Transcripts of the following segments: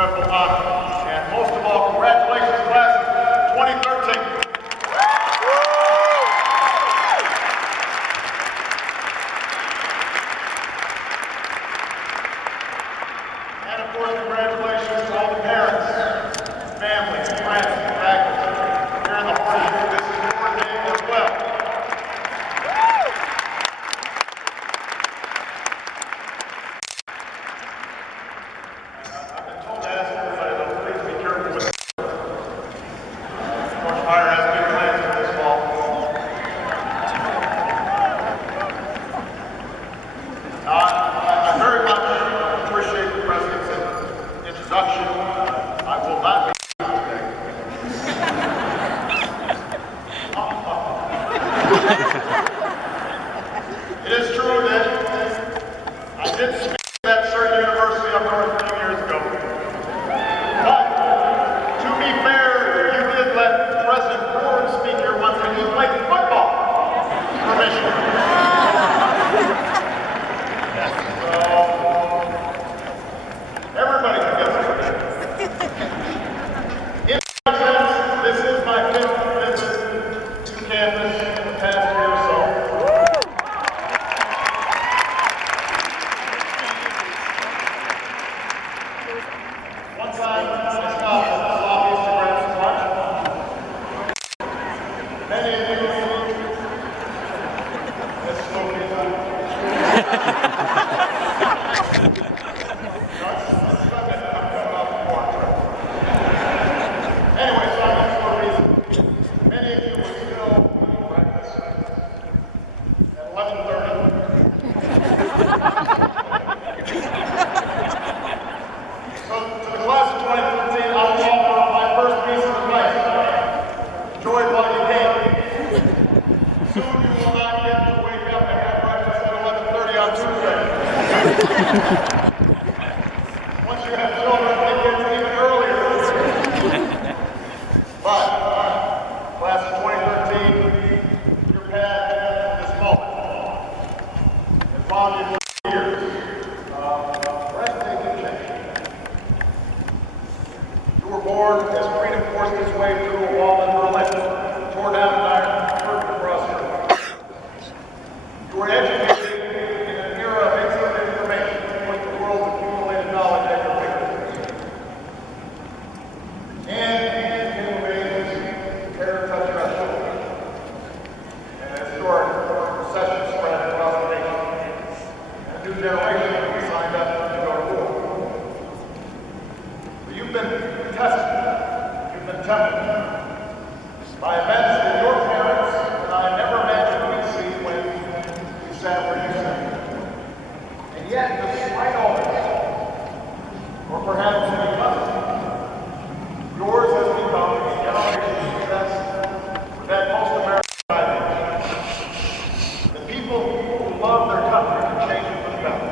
incredible honor. And most of all, congratulations, class of 2013. And of course, congratulations to all the parents, families, friends, and faculty here in the Horseshoe. This is your day as well. I've been told to ask everybody, though, please be careful with of course, fire has big plans for this fall. I very much appreciate the President's introduction. I will not be today. It is true that I did speak at that certain university up north a few years ago. But to be fair, you did let President Ford speak here once when he played football for Michigan. So everybody can get something. In my sense, this is my fifth visit to campus in the past year or so. One time, I stopped at the lobbies to grab some lunch. Many of you, it's smoking time. Anyway, so I'm here for a reason. Many of you were still doing breakfast at 11:30. So to the class of 2013, I'll offer my first piece of advice. Enjoy it while you can. Soon you will not get to wake up and have breakfast at 11:30 on Tuesday. Once you have children, it gets even earlier. But, class of 2013, your path to this moment has found you for years of breathtaking change. You were born as freedom forced its way through a wall in Berlin, tore down an iron curtain across Europe. You were educated in an era of instant information with the world's accumulated knowledge at your fingertips. And you became terror touched our shoulders. And a historic recession spread across the nation. And a new generation signed up to go to war. But you've been tested. You've been tempted by events that your parents and I never imagined we'd see when you sat where you sat. And yet, despite all this, or perhaps because of it, yours has become a generation obsessed with that post-American idea. The people who love their country to change it for the better.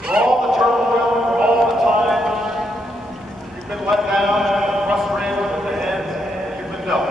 For all the turmoil, for all the times you've been let down, you've been frustrated with the hands that you've been dealt.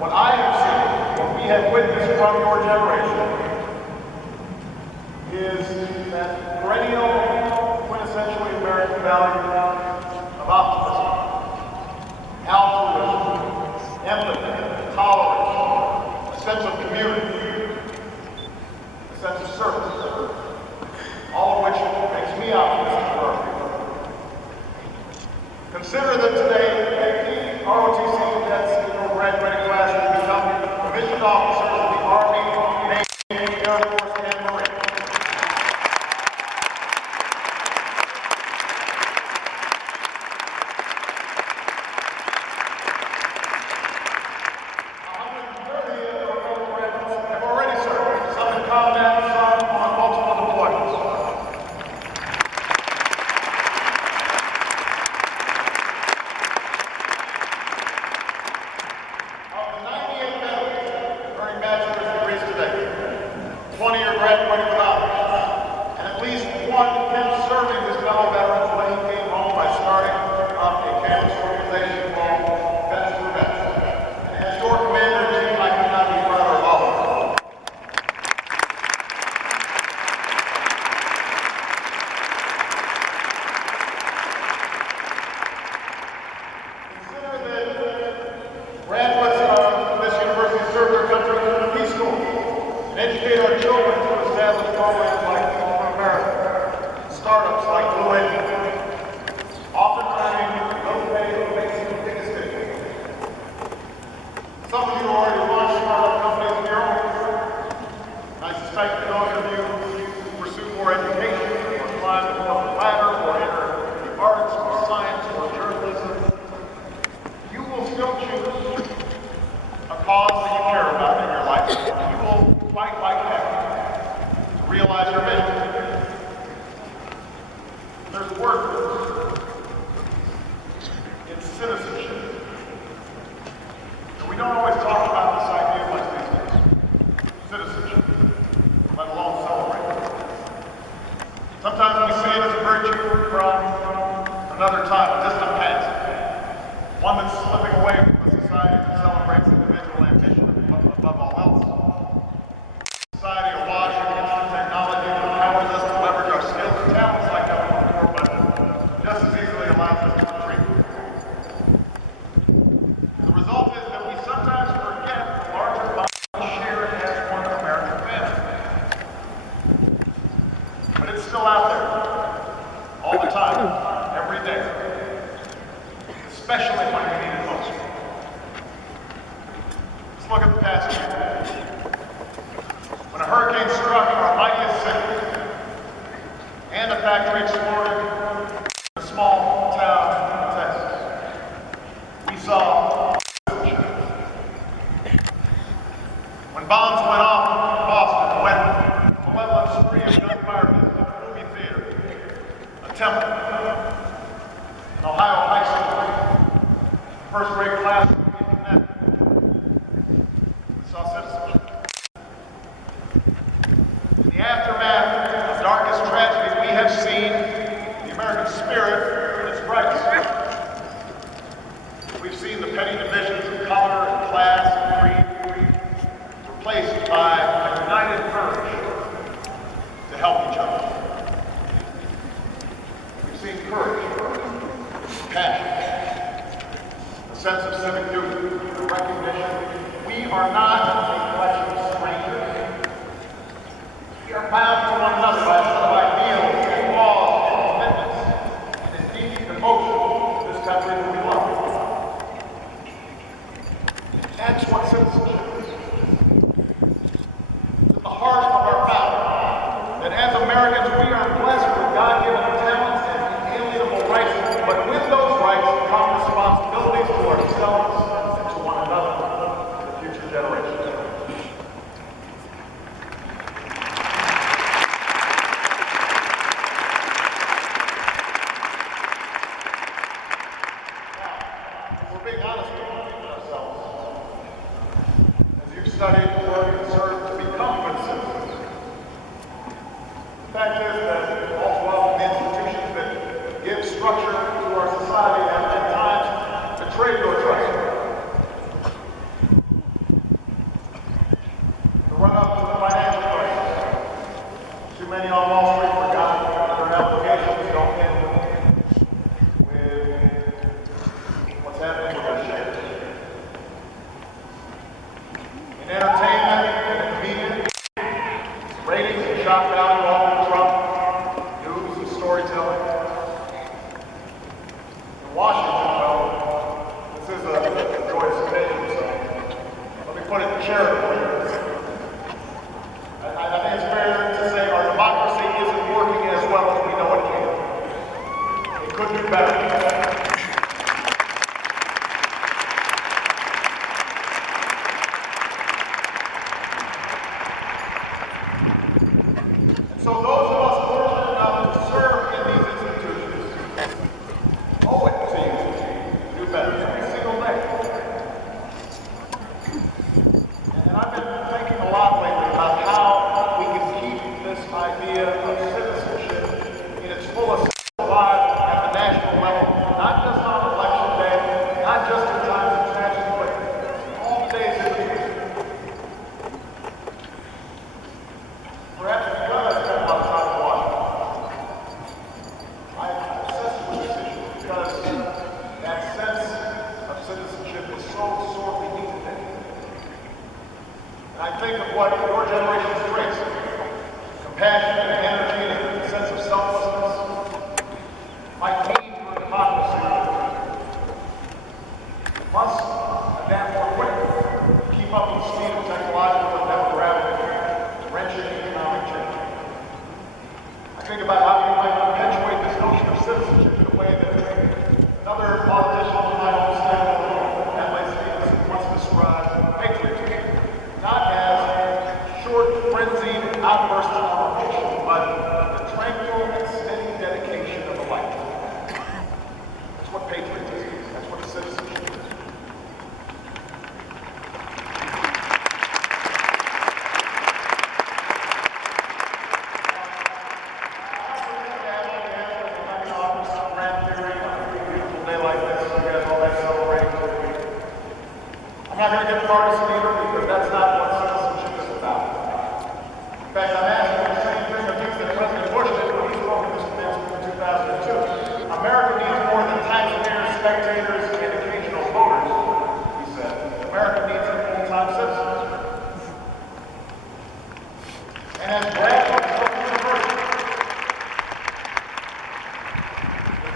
What I have seen, what we have witnessed from your generation, is that perennial, quintessentially American value of optimism, altruism, empathy, tolerance, a sense of community, a sense of service, all of which makes me optimistic for our future. Consider that today, 50 ROTC cadets in your graduating class will become commissioned officers of the Army, Navy, Air Force, and Marine. Have already served, some in combat, some on multiple deployments. workers in citizenship. And we don't always talk about this idea much these days. Citizenship, let alone celebrate it. Sometimes we see it as a virtue from another time, a distant past. One that's slipping away from a society that celebrates individual ambition above all else. Society awash against the technology that empowers us to leverage our skills and talents like never before, but just as easily allows us to retreat. The result is that we sometimes forget the larger bond we share as one American family. But it's still out there, all the time, every day, especially when we need it most. Let's look at the past year. When a hurricane struck our mightiest city and a factory exploded in a small town in Texas, we saw when bombs went off in Boston, when a malevolent spree of gunfire visited a movie theater, a temple, an Ohio high school, first grade classroom in Connecticut, we saw citizenship. In the aftermath of the darkest tragedy, we have seen the American spirit in its brightest. We've seen the petty divisions of color and class and creed replaced by a united urge to help each other. We've seen courage, passion, a sense of civic duty, a recognition we are not a collection of strangers. We are bound to one another by a set of ideals and laws and commitments and a deep devotion to this country that we love. That's what citizenship is. It's at the heart of our founding that as Americans we are blessed with God-given talents and inalienable rights, but with those rights come responsibilities to ourselves and to one another and the future generations. Being honest with ourselves, as you've studied, worked, and served to become good citizens. The fact is that all too often the institutions that give structure to our society have at times betrayed your trust. The run-up to the financial crisis, too many on Wall Street forgot that their applications don't end with what's happening with our shares. In entertainment and in the media, ratings and shock value all trump news and storytelling. In Washington, well, this is a joyous occasion, so let me put it charitably. I think it's fair to say our democracy isn't working as well as we know it can. It could be better. So those of us fortunate enough to serve in these institutions owe it to you to do better every single day. And I've been thinking a lot lately about how we can keep this idea of citizenship in its fullest alive at the national level, not just on election day, not just in times of tragedy, but all the days in between. Perhaps because I spent a lot of time in Washington, I'm obsessed with this issue because that sense of citizenship is so sorely needed today. And I think of what your generation's traits, compassion and energy and a sense of selflessness, might mean for democracy, must adapt more quickly, keep up with the speed of technological and demographic wrenching economic change. I think about how you might perpetuate this notion of citizenship in a way that another politician in my own state of Illinois once described patriotism, not as short partisan either, because that's not what citizenship is about. In fact, I'm asking the same thing of things that President Bush did when he spoke at this commencement in 2002. America needs more than taxpayers, spectators, and occasional voters, he said. America needs full-time citizens. And as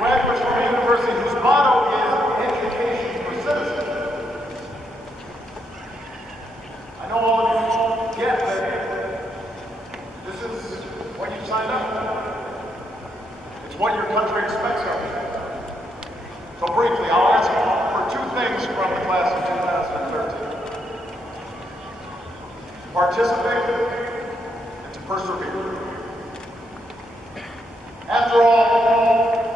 graduates from the university whose motto is education for citizens, I know all of you get that this is what you signed up for. It's what your country expects of you. So briefly, I'll ask for two things from the class of 2013. Participate and to persevere. After all,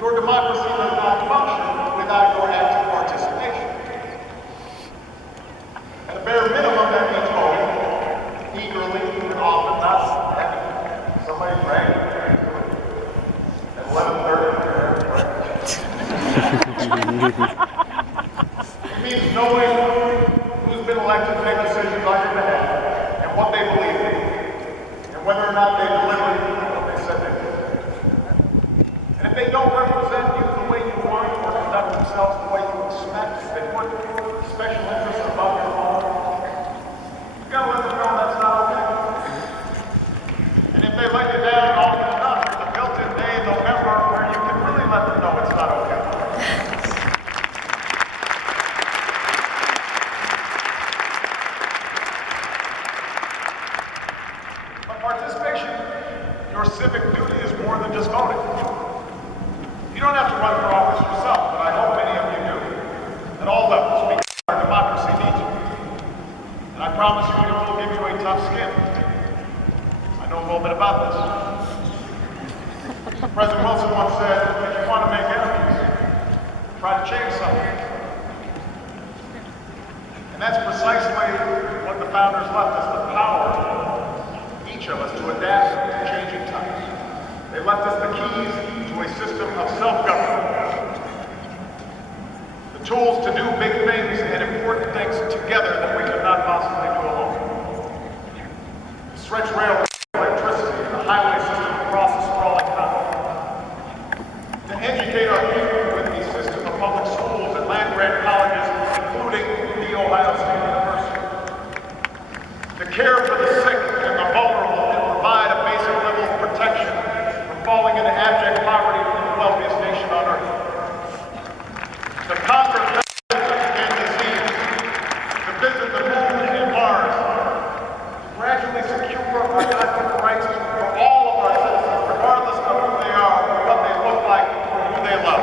your democracy does not function without your active participation. At a bare minimum, that means voting eagerly and often, not having somebody drag you to it at 11:30. It means knowing who's been elected to make decisions on your behalf and what they believe in, and whether or not they deliver what they said they would. And if they don't represent you the way you want or conduct themselves the way you expect, if they put special interests above your own, you've got to let them know that's not okay. And if they let you down often enough, there's a built-in day in November where you can really let them know it's not okay. But participation, your civic duty is more than just voting. You don't have to run for office yourself, but I hope many of you do. At all levels, because our democracy needs you. And I promise you, it will give you a tough skin. I know a little bit about this. President Wilson once said, if you want to make enemies, try to change something. And that's precisely what the founders left us, the power, each of us, to adapt to changing times. They left us the keys to a system of self-government. The tools to do big things and important things together that we could not possibly do alone. The stretch railroad, electricity, and the highway system across a sprawling continent. To educate our people with a system of public schools and land-grant colleges, including the Ohio State University. To care for the sick and the vulnerable and provide a basic level of protection falling into abject poverty in the wealthiest nation on earth. To conquer pestilence and disease, to visit the moon and Mars, to gradually secure our constitutional rights for all of our citizens, regardless of who they are, or what they look like, or who they love.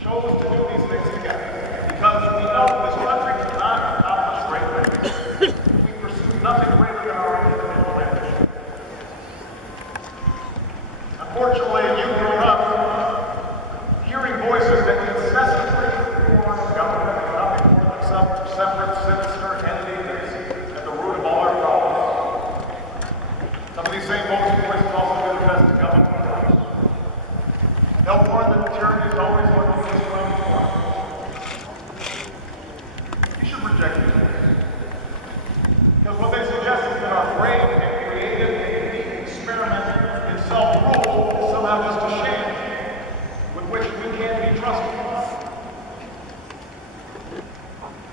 Chose to do these things together because we know this country cannot accomplish great things. We pursue nothing greater than our individual ambition. Unfortunately, you've grown up hearing voices that incessantly warn government and nothing more than some separate, sinister entity that's at the root of all our problems. Some of these same voices also do the best to govern themselves. They'll warn that tyranny is always what because what they suggest is that our brave and creative and unique experiment in self-rule is somehow just a sham with which we can't be trusted.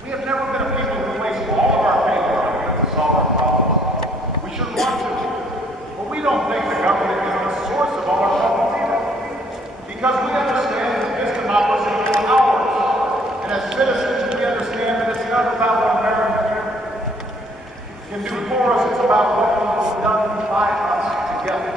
We have never been a people who waste all of our pain to solve our problems. We shouldn't want to. But we don't think the government is the source of all our problems either. Because we understand that this democracy is ours. And as citizens, we understand that it's not about what America can do for us, it's about what is done by us together.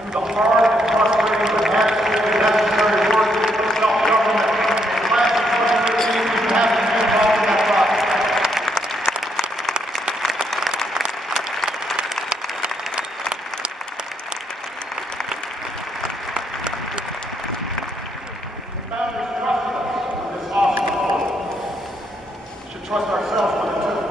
Through the hard and frustrating and absolutely necessary work of self-government, the class of 2013 is happy to be involved in that process. The founders trusted us with this awesome work. We should trust ourselves with it too.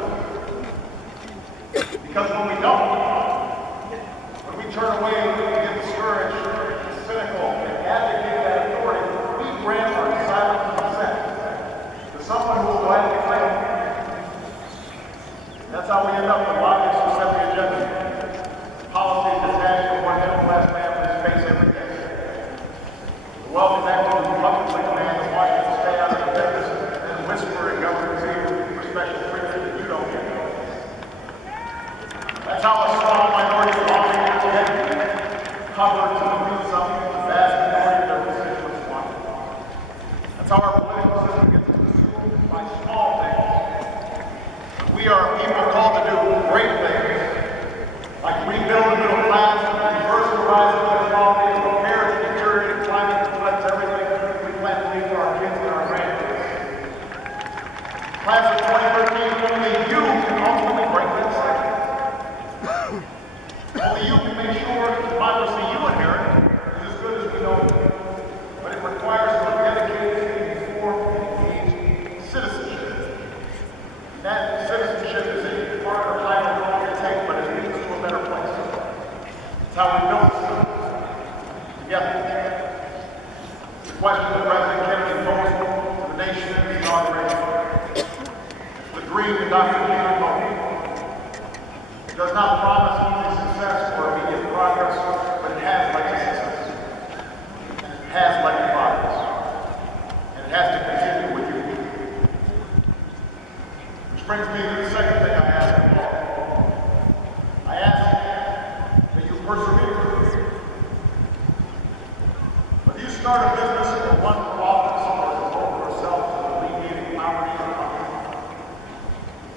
That's how our political system gets consumed by small things. We are a people called to do great things, like rebuild the middle class, reverse the rise of inequality, and prepare to deteriorate climate that affects everything we plan to leave for our kids and our grandkids. Class of 2013, only you can ultimately break that cycle. Only you can make sure the democracy you inherit is as good as we know it. But it requires a dedicated, informed, and engaged citizenship. That citizenship is a part of the life we're going to take, but it leads us to a better place. It's how we build this together. The question that President Kennedy posed to the nation in the inauguration. The dream that Dr. King invoked. It does not promise easy success or immediate progress, but it has led to success. And it has led to progress. And it has to continue with you. Which brings me to the second thing I ask you all. I ask that you persevere. Whether you start a business or run for office or devote yourself to alleviating poverty in the country,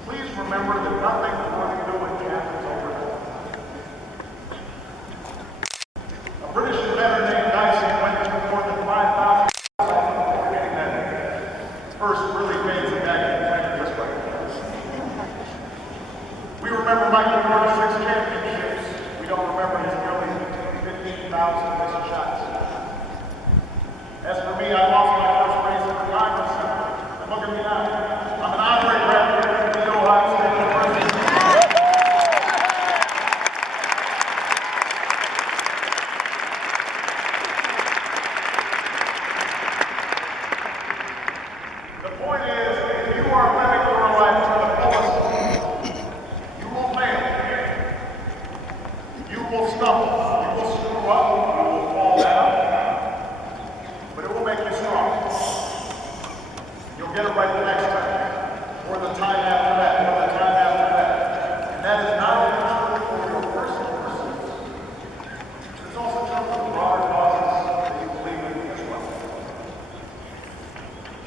please remember that nothing worth doing happens overnight. A British inventor named Dyson went through more than 5,000 before getting that first really fancy vacuum cleaner just like this. We remember Michael Jordan's 6 championships. We don't remember his nearly 15,000 missed shots. As for me, I lost my first race for Congress, and look at me now. I'm an honorary graduate of the Ohio State University. The point is, if you are living your life to the fullest, you will fail. You will stumble. You will screw up. You will fall down. But it will make you strong. You'll get it right the next time, or the time after that, or the time after that. And that is not only true for your personal pursuits, it's also true for the broader causes that you believe in as well.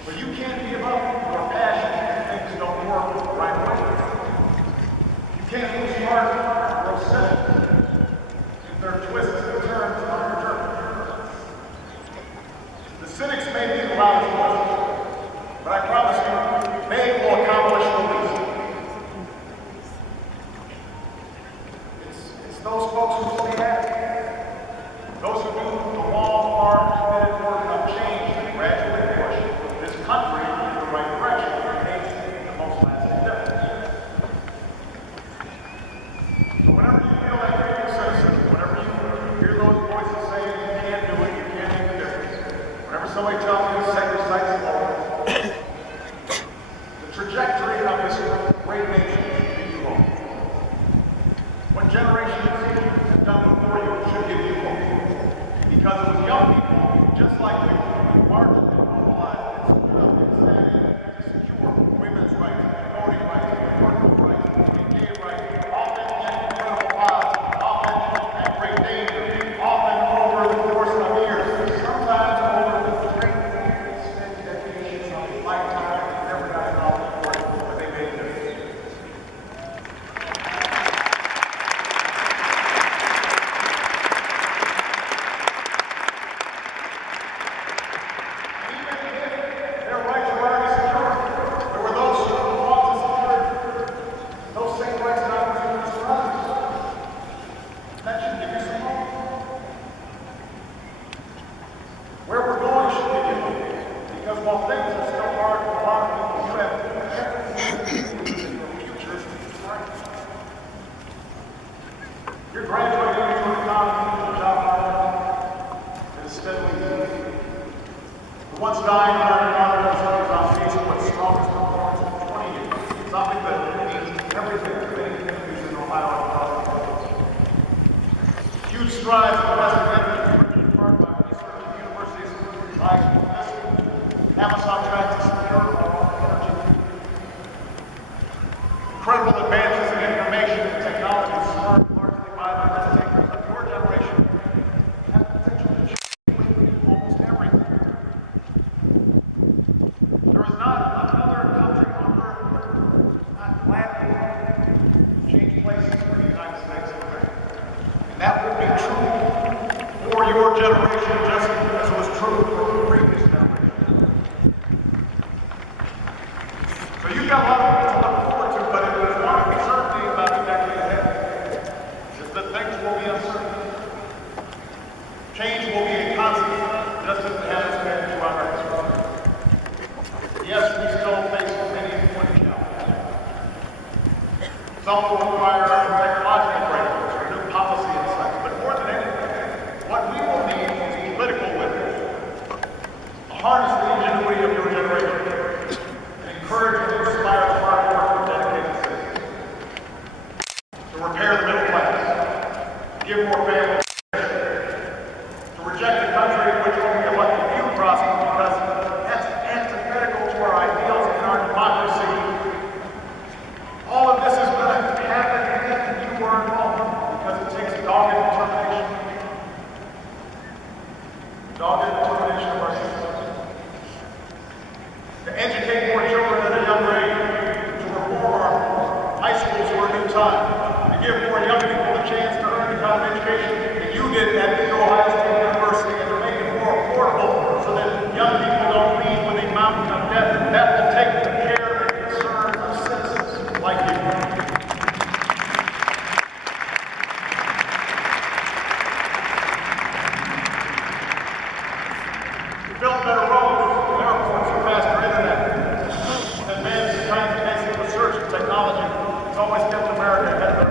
But you can't give up your passion if things don't work right away. You can't lose heart or obsession if there are twists and turns on your journey. The cynics may be the loudest voices, but I promise you, they will accomplish the least. It's those folks who stay at it. Those who do the long, hard, committed work of change and gradually push this country in the right direction and make the most lasting difference. So whenever you feel like you're a citizen, whenever you hear those voices saying you can't do it, you can't make a difference, whenever somebody tells you to set your sights low, the trajectory of this great nation should give you hope. What generations have done before you should give you hope. Because it was young people, just like you, who marched and mobilized and stood up and sat in to secure women's rights, and voting rights, and workers' rights, and gay rights, often in incredible odds, often at great danger, often over the course of years, sometimes over the great dedication of a lifetime that never got acknowledged for it, but they made a difference. Even if their rights were already secured, there were those who fought to secure those same rights and opportunities for others. That should give you some hope. Where we're going should give you hope. Because while things are still hard for a lot of people, you have everything your future is bright. You're graduating into an economy and a job market that is steadily easing. The once dying American automobile is on pace for its strongest performance in 20 years. Something that means everything to many communities in Ohio and across the country. Huge strides in domestic energy are driven in part by research at universities like Amazon trying to secure our energy. Incredible advances in information and technology spurred largely by the risk takers of your generation have the potential to change almost everything. harness the ingenuity of your generation and encourage and inspire the hard work of dedicated citizens. To repair the middle class, give more families, to reject a country in which only a lucky few prosper because that's antithetical to our ideals and our democracy. All of this is going to happen if you were involved because it takes dogged determination. Dogged determination of our citizens. To educate more children at a younger age, to reform our high schools for a new time, to give more young people the chance to earn the kind of education that you did at the Ohio State University, and to make it more affordable so that young people don't leave with a mountain of debt. That will take the care and concern of citizens like you. To build better roads, airports, and faster internet, and advance the kinds of basic research and technology has always kept America ahead of